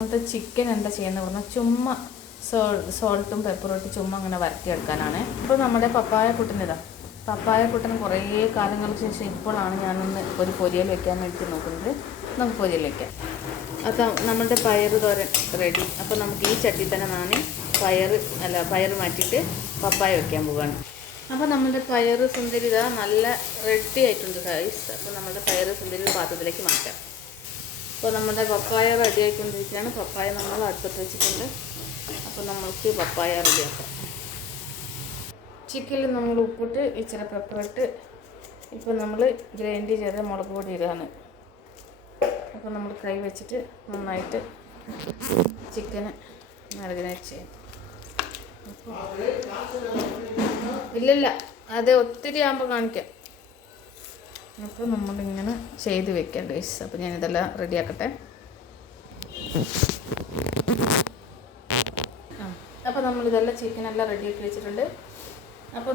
നമ്മളുടെ ചിക്കൻ എന്താ ചെയ്യുന്നത് പറഞ്ഞാൽ ചുമ്മാ സോൾട്ടും പെപ്പറും ഇട്ട് ചുമ്മാ അങ്ങനെ വരട്ടിയെടുക്കാനാണ്. ഇപ്പോൾ നമ്മുടെ പപ്പായ കുട്ടനിതാ, പപ്പായ കുട്ടന് കുറേ കാലങ്ങൾക്ക് ശേഷം ഇപ്പോഴാണ് ഞാനൊന്ന് ഒരു പൊരിയൽ വെക്കാൻ വേണ്ടി നോക്കുന്നത്. നമുക്ക് പൊരിയൽ വെക്കാം. അത് നമ്മളുടെ പയർ തോരൻ റെഡി. അപ്പോൾ നമുക്ക് ഈ ചട്ടി തന്നെ ഞാൻ പയർ മാറ്റിയിട്ട് പപ്പായ വെക്കാൻ പോവുകയാണ്. അപ്പോൾ നമ്മളുടെ പയർ സുന്ദരിത നല്ല റെഡി ആയിട്ടുണ്ട് ഗൈസ്. അപ്പോൾ നമ്മുടെ പയർ സുന്ദരി പാത്രത്തിലേക്ക് മാറ്റാം. അപ്പോൾ നമ്മുടെ പപ്പായ റെഡി ആയിക്കൊണ്ടിരിക്കുകയാണ്. പപ്പായ നമ്മൾ അടുപ്പത്ത് വെച്ചിട്ടുണ്ട്. അപ്പോൾ നമ്മൾക്ക് പപ്പായ റെഡിയാക്കാം. ചിക്കനിൽ നമ്മൾ ഉപ്പിട്ട് ഇച്ചിരി പെപ്പറിട്ട് ഇപ്പോൾ നമ്മൾ ഗ്രൈൻഡ് ചെയ്ത മുളക് പൊടി ഇടുകയാണ്. അപ്പോൾ നമ്മൾ കൈ വെച്ചിട്ട് നന്നായിട്ട് ചിക്കന് മാരിനേറ്റ് ചെയ്യും. ഇല്ലില്ല, അത് ഒത്തിരി ആകുമ്പോൾ കാണിക്കാം. അപ്പോൾ നമ്മളിങ്ങനെ ചെയ്ത് വെക്കാം ഗൈസ്. അപ്പോൾ ഞാനിതെല്ലാം റെഡിയാക്കട്ടെ. അപ്പോൾ നമ്മളിതെല്ലാം ചിക്കനെല്ലാം റെഡിയാക്കി വെച്ചിട്ടുണ്ട്. അപ്പോൾ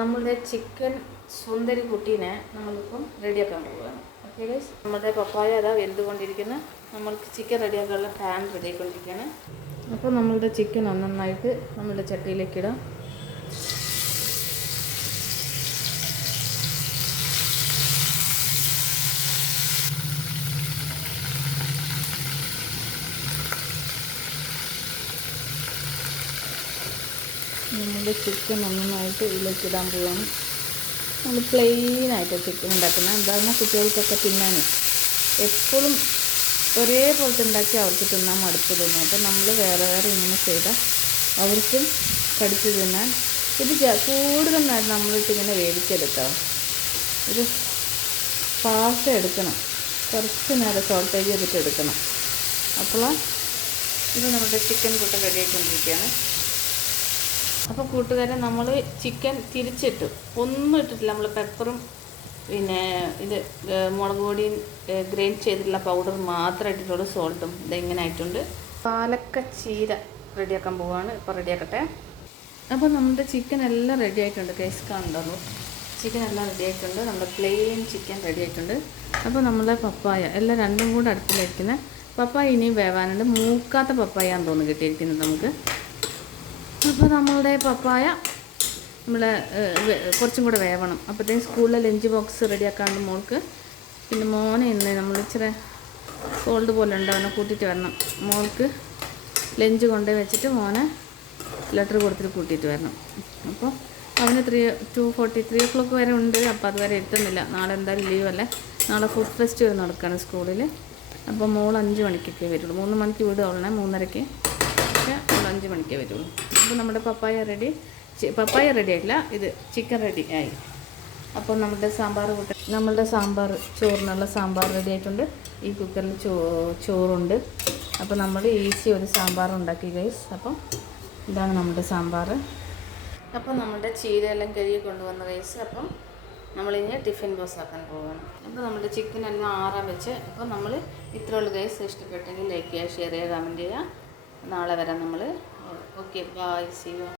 നമ്മളുടെ ചിക്കൻ സുന്ദരി കുട്ടീനെ നമ്മളിപ്പം റെഡിയാക്കാൻ പോവുകയാണ്. ഓക്കെ ഗൈസ്, നമ്മളുടെ പപ്പായ അതാ വെന്തുകൊണ്ടിരിക്കുന്നത്. നമ്മൾക്ക് ചിക്കൻ റെഡിയാക്കാനുള്ള പാൻ റെഡിയാക്കിക്കൊണ്ടിരിക്കുകയാണ്. അപ്പോൾ നമ്മളുടെ ചിക്കൻ നന്നായിട്ട് നമ്മളുടെ ചട്ടിയിലേക്ക് ഇടാം. നമ്മുടെ ചിക്കൻ നന്നായിട്ട് ഇതിലേക്ക് ഇടാൻ പോവുകയാണ്. നമ്മൾ പ്ലെയിനായിട്ട് ചിക്കൻ ഉണ്ടാക്കുന്നത് എന്താണെന്നാൽ കുട്ടികൾക്കൊക്കെ തിന്നാൻ എപ്പോഴും ഒരേപോലത്തെ ഉണ്ടാക്കി അവർക്ക് തിന്നാൻ മടുപ്പ് തോന്നും. അപ്പോൾ നമ്മൾ വേറെ ഇങ്ങനെ ചെയ്താൽ അവർക്കും കടിച്ച് തിന്നാൻ ഇത് കൂടുതൽ നേരം നമ്മളിട്ട് ഇങ്ങനെ വേവിച്ചെടുക്കാം. ഒരു ഫാസ്റ്റ് എടുക്കണം, കുറച്ച് നേരം സോൾട്ടേജ് ചെയ്തിട്ട് എടുക്കണം. അപ്പോൾ ഇത് നമ്മുടെ ചിക്കൻ കൂട്ടം റെഡിയായിക്കൊണ്ടിരിക്കുകയാണ്. അപ്പോൾ കൂട്ടുകാരെ, നമ്മൾ ചിക്കൻ തിരിച്ചിട്ടു, ഒന്നും ഇട്ടിട്ടില്ല. നമ്മൾ പെപ്പറും പിന്നെ ഇത് മുളക് പൊടിയും ഗ്രൈൻഡ് ചെയ്തിട്ടുള്ള പൗഡർ മാത്രം ഇട്ടിട്ടുള്ളൂ, സോൾട്ടും ഇതെങ്ങനെ ആയിട്ടുണ്ട്. പാലക്ക ചീര റെഡിയാക്കാൻ പോവുകയാണ്. ഇപ്പോൾ റെഡിയാക്കട്ടെ. അപ്പോൾ നമ്മുടെ ചിക്കൻ എല്ലാം റെഡി ആയിട്ടുണ്ട്. കേസ് കാണുന്നുണ്ടോ? ചിക്കൻ എല്ലാം റെഡി ആയിട്ടുണ്ട്. നമ്മുടെ പ്ലെയിൻ ചിക്കൻ റെഡി ആയിട്ടുണ്ട്. അപ്പോൾ നമ്മുടെ പപ്പായ എല്ലാം രണ്ടും കൂടെ അടുപ്പിലിരിക്കുന്നത്. പപ്പായ ഇനിയും വേവാനുണ്ട്. മൂക്കാത്ത പപ്പായാന്ന് തോന്നുന്നു കിട്ടിയിരിക്കുന്നത് നമുക്ക്. അപ്പോൾ നമ്മളുടെ പപ്പായ കുറച്ചും കൂടെ വേവണം. അപ്പോഴത്തേക്കും സ്കൂളിലെ ലഞ്ച് ബോക്സ് റെഡിയാക്കാണ്ട് മോൾക്ക്. പിന്നെ മോനെ ഇന്ന് നമ്മൾ ഇച്ചിരി കോൾഡ് പോലെ ഉണ്ട്, അവനെ കൂട്ടിയിട്ട് വരണം. മോൾക്ക് ലഞ്ച് കൊണ്ടുപോയി വെച്ചിട്ട് മോനെ ലെറ്റർ കൊടുത്തിട്ട് കൂട്ടിയിട്ട് വരണം. അപ്പോൾ അവന് 3 o'clock വരെ ഉണ്ട്. അപ്പോൾ അതുവരെ എത്തുന്നില്ല. നാളെ എന്തായാലും ലീവല്ലേ. നാളെ ഫുഡ് ഫെസ്റ്റിവൽ നടക്കുകയാണ് സ്കൂളിൽ. അപ്പോൾ മോൾ 5 മണിക്കൊക്കെ വരുള്ളൂ. 3 മണിക്ക് വിടും അവളെ, 3:30 പക്ഷേ അവൾ 5 മണിക്കേ വരുള്ളൂ. അപ്പോൾ നമ്മുടെ പപ്പായ റെഡി ആയിട്ടില്ല, ഇത് ചിക്കൻ റെഡി ആയി. അപ്പോൾ നമ്മളുടെ സാമ്പാർ ചോറിനുള്ള സാമ്പാർ റെഡി ആയിട്ടുണ്ട്. ഈ കുക്കറിൽ ചോറുണ്ട്. അപ്പോൾ നമ്മൾ ഈസി ഒരു സാമ്പാർ ഉണ്ടാക്കി ഗൈസ്. അപ്പം ഇതാണ് നമ്മുടെ സാമ്പാർ. അപ്പോൾ നമ്മുടെ ചീരയെല്ലാം കഴുകി കൊണ്ടുവന്ന ഗൈസ്. അപ്പം നമ്മളിനി ടിഫിൻ ബോക്സ് ആക്കാൻ പോവുകയാണ്. അപ്പോൾ നമ്മുടെ ചിക്കൻ എല്ലാം ആറാൻ വെച്ച്. അപ്പോൾ നമ്മൾ ഇത്രയുള്ള ഗൈസ്. ഇഷ്ടപ്പെട്ടെങ്കിൽ ലൈക്ക് ചെയ്യുക, ഷെയർ ചെയ്യുക, കമൻറ്റ് ചെയ്യുക. നാളെ വരാം നമ്മൾ. Okay, bye, see U.